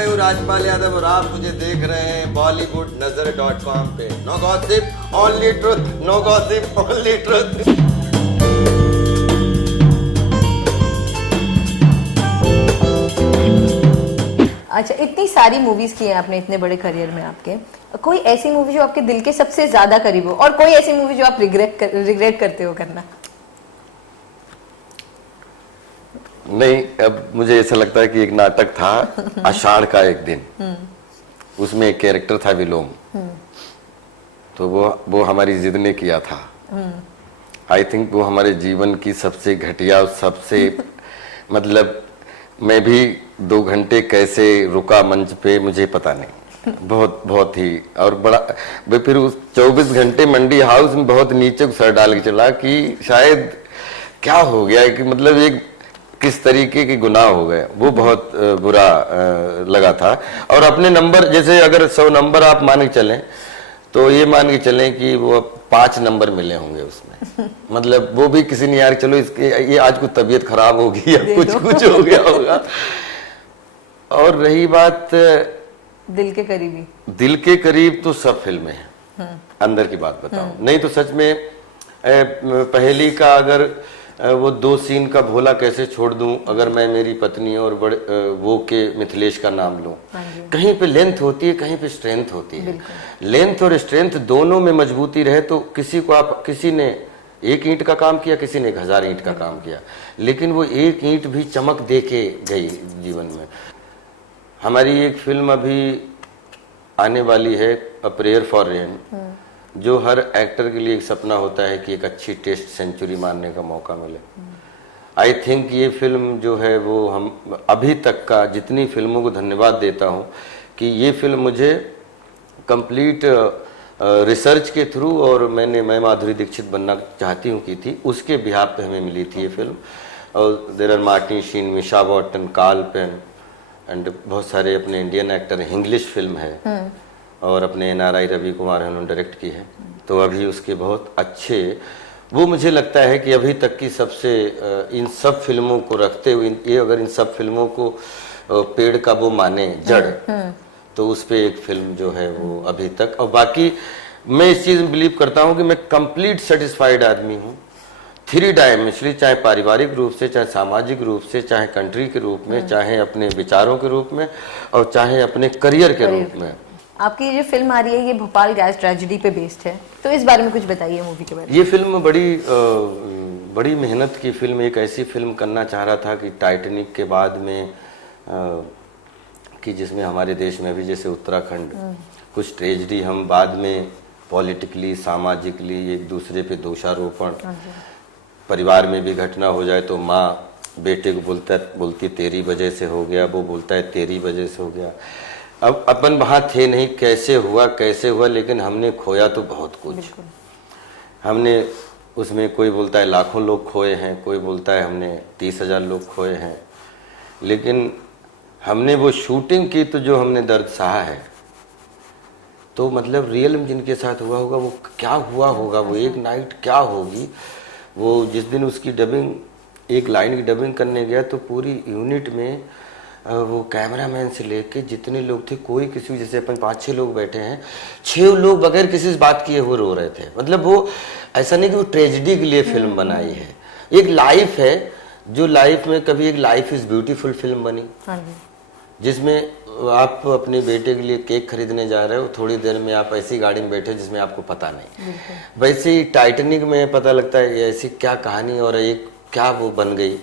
मैं हूँ राजपाल यादव और आप मुझे देख रहे हैं bollywoodnazar.com पे। No gossip only truth, no gossip only truth. अच्छा, इतनी सारी मूवीज की हैं आपने इतने बड़े करियर में आपके, कोई ऐसी मूवी जो आपके दिल के सबसे ज्यादा करीब हो और कोई ऐसी मूवी जो आप रिग्रेट करते हो करना? नहीं, अब मुझे ऐसा लगता है कि एक नाटक था आषाढ़ का एक दिन, उसमें एक कैरेक्टर था विलोम, तो वो हमारी जिद ने किया था। आई थिंक वो हमारे जीवन की सबसे घटिया, सबसे मतलब मैं भी 2 घंटे कैसे रुका मंच पे मुझे पता नहीं, बहुत बहुत ही। और बड़ा फिर उस 24 घंटे मंडी हाउस में बहुत नीचे को सर डाल के चला कि शायद क्या हो गया, कि मतलब एक किस तरीके के गुनाह हो गए, वो बहुत बुरा लगा था। और अपने नंबर, जैसे अगर 100 नंबर आप मान के चलें तो ये मान के चलें कि वो 5 नंबर मिले होंगे उसमें। मतलब वो भी किसी ने यार चलो इसके ये आज कुछ तबीयत खराब होगी या कुछ हो गया होगा। और रही बात दिल के करीबी, दिल के करीब तो सब फिल्में हैं। अंदर की बात बताऊं, नहीं तो सच में पहेली का अगर वो 2 सीन का भोला कैसे छोड़ दूं, अगर मैं मेरी पत्नी और बड़े वो के मिथिलेश का नाम लूं, कहीं पे लेंथ होती है, कहीं पे स्ट्रेंथ होती है। लेंथ और स्ट्रेंथ दोनों में मजबूती रहे तो किसी ने 1 ईंट का काम किया, किसी ने 1000 ईंट का काम किया, लेकिन वो 1 ईंट भी चमक दे के गई जीवन में। हमारी एक फिल्म अभी आने वाली है, अ प्रेयर फॉर रेन, जो हर एक्टर के लिए एक सपना होता है कि एक अच्छी टेस्ट सेंचुरी मारने का मौका मिले। आई थिंक ये फिल्म जो है वो हम अभी तक का जितनी फिल्मों को धन्यवाद देता हूँ कि ये फिल्म मुझे कंप्लीट रिसर्च के थ्रू, और मैं माधुरी दीक्षित बनना चाहती हूँ की थी, उसके बिहाफ पे हमें मिली थी ये फिल्म। और there are Martin Sheen, Mischa Barton, Carl Penn and बहुत सारे अपने इंडियन एक्टर हैं। इंग्लिश फिल्म है और अपने NRI रवि कुमार है, उन्होंने डायरेक्ट की है। तो अभी उसके बहुत अच्छे, वो मुझे लगता है कि अभी तक की सबसे इन सब फिल्मों को रखते हुए, ये अगर इन सब फिल्मों को पेड़ का वो माने जड़, तो उस पे एक फिल्म जो है वो अभी तक। और बाकी मैं इस चीज़ में बिलीव करता हूँ कि मैं कंप्लीट सेटिस्फाइड आदमी हूँ 3 डायमेंशनली, चाहे पारिवारिक रूप से, चाहे सामाजिक रूप से, चाहे कंट्री के रूप में, चाहे अपने विचारों के रूप में, और चाहे अपने करियर के रूप में। आपकी ये जो फिल्म आ रही है ये भोपाल गैस ट्रेजेडी पे बेस्ड है, तो इस बारे में कुछ बताइए मूवी के बारे में। ये फिल्म बड़ी मेहनत की फिल्म, एक ऐसी फिल्म करना चाह रहा था कि टाइटैनिक के बाद में कि जिसमें हमारे देश में भी जैसे उत्तराखंड कुछ ट्रेजेडी, हम बाद में पॉलिटिकली, सामाजिकली एक दूसरे पे दोषारोपण, परिवार में भी घटना हो जाए तो माँ बेटे को बोलती तेरी वजह से हो गया, वो बोलता है तेरी वजह से हो गया। अब अपन वहाँ थे नहीं, कैसे हुआ, लेकिन हमने खोया तो बहुत कुछ। हमने उसमें, कोई बोलता है लाखों लोग खोए हैं, कोई बोलता है हमने 30,000 लोग खोए हैं, लेकिन हमने वो शूटिंग की तो जो हमने दर्द सहा है, तो मतलब रियल में जिनके साथ हुआ होगा वो क्या हुआ होगा, वो एक नाइट क्या होगी। वो जिस दिन उसकी डबिंग, एक लाइन की डबिंग करने गया तो पूरी यूनिट में वो कैमरामैन से लेके जितने लोग थे, कोई किसी, जैसे अपन 5-6 लोग बैठे हैं, 6 लोग बगैर किसी बात किए हुए रो रहे थे। मतलब वो ऐसा नहीं कि वो ट्रेजेडी के लिए फिल्म बनाई है, एक लाइफ है, जो लाइफ में कभी एक लाइफ इज ब्यूटीफुल फिल्म बनी, जिसमें आप अपने बेटे के लिए केक खरीदने जा रहे हो, थोड़ी देर में आप ऐसी गाड़ी में बैठे जिसमें आपको पता नहीं। वैसे ही टाइटैनिक में पता लगता है ऐसी क्या कहानी और एक क्या वो बन गई।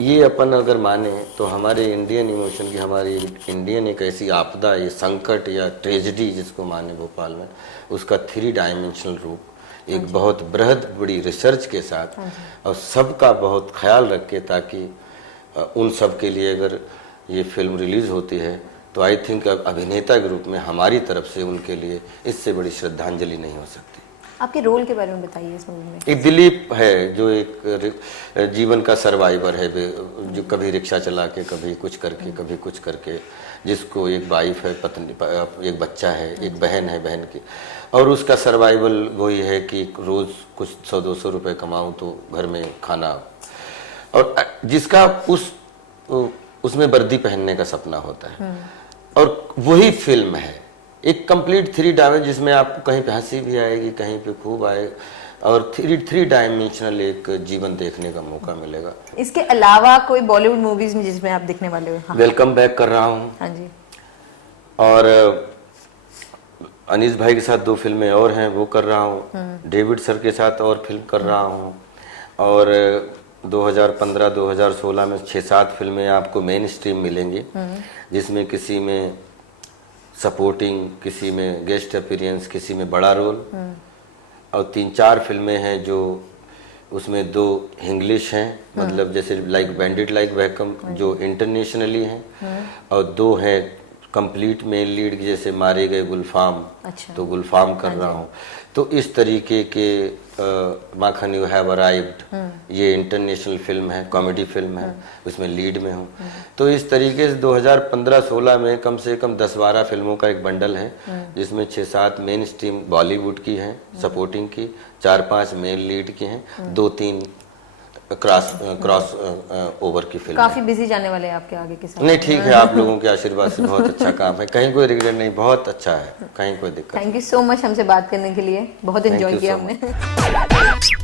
ये अपन अगर माने तो हमारे इंडियन इमोशन की, हमारी इंडियन एक ऐसी आपदा, ये संकट या ट्रेजेडी जिसको माने भोपाल में, उसका 3 डायमेंशनल रूप, एक बहुत बृहद बड़ी रिसर्च के साथ और सबका बहुत ख्याल रख के, ताकि उन सब के लिए अगर ये फिल्म रिलीज होती है तो आई थिंक अभिनेता के रूप में हमारी तरफ से उनके लिए इससे बड़ी श्रद्धांजलि नहीं हो सकती। आपके रोल के बारे में बताइए इस मूवी में। एक दिलीप है जो एक जीवन का सर्वाइवर है, जो कभी रिक्शा चला के, कभी कुछ करके, जिसको एक वाइफ है, पत्नी, एक बच्चा है, एक बहन है, बहन की, और उसका सर्वाइवल वही है कि रोज कुछ 100-200 रुपए कमाऊं तो घर में खाना, और जिसका उसमें वर्दी पहनने का सपना होता है। और वही फिल्म है, एक कंप्लीट 3 डायमेंशन, जिसमें आपको कहीं पे हंसी भी आएगी, कहीं पे खूब आए, और 3 डायमेंशनल एक जीवन देखने का मौका मिलेगा। इसके अलावा कोई बॉलीवुड मूवीज में जिसमें आप दिखने वाले हो? हाँ। वेलकम बैक कर रहा हूँ। हाँ जी। और अनीस भाई के साथ 2 फिल्में और हैं, वो कर रहा हूँ। डेविड सर के साथ और फिल्म कर रहा हूँ। और 2015-2016 में 6-7 फिल्में आपको मेन स्ट्रीम मिलेंगी, जिसमें किसी में सपोर्टिंग, किसी में गेस्ट अपीयरेंस, किसी में बड़ा रोल। और 3-4 फिल्में हैं जो उसमें 2 इंग्लिश हैं, मतलब जैसे लाइक बैंडिट लाइक वेलकम जो इंटरनेशनली हैं, और 2 हैं कंप्लीट मेन लीड, जैसे मारे गए गुलफाम। अच्छा। तो गुलफाम कर रहा हूँ। तो इस तरीके के माखन यू हैव अराइव्ड, ये इंटरनेशनल फिल्म है, कॉमेडी फिल्म है, उसमें लीड में हूँ। तो इस तरीके से 2015-16 में कम से कम 10-12 फिल्मों का एक बंडल है, जिसमें 6-7 मेन स्ट्रीम बॉलीवुड की हैं सपोर्टिंग की, 4-5 मेन लीड की हैं, 2-3 क्रॉस ओवर की फिल्म। काफी बिजी जाने वाले हैं आपके आगे के साथ। नहीं, ठीक है, आप लोगों के आशीर्वाद से बहुत अच्छा काम है, कहीं कोई रिग्रेट नहीं, बहुत अच्छा है, कहीं कोई दिक्कत। थैंक यू सो मच हमसे बात करने के लिए, बहुत एंजॉय किया so हमने।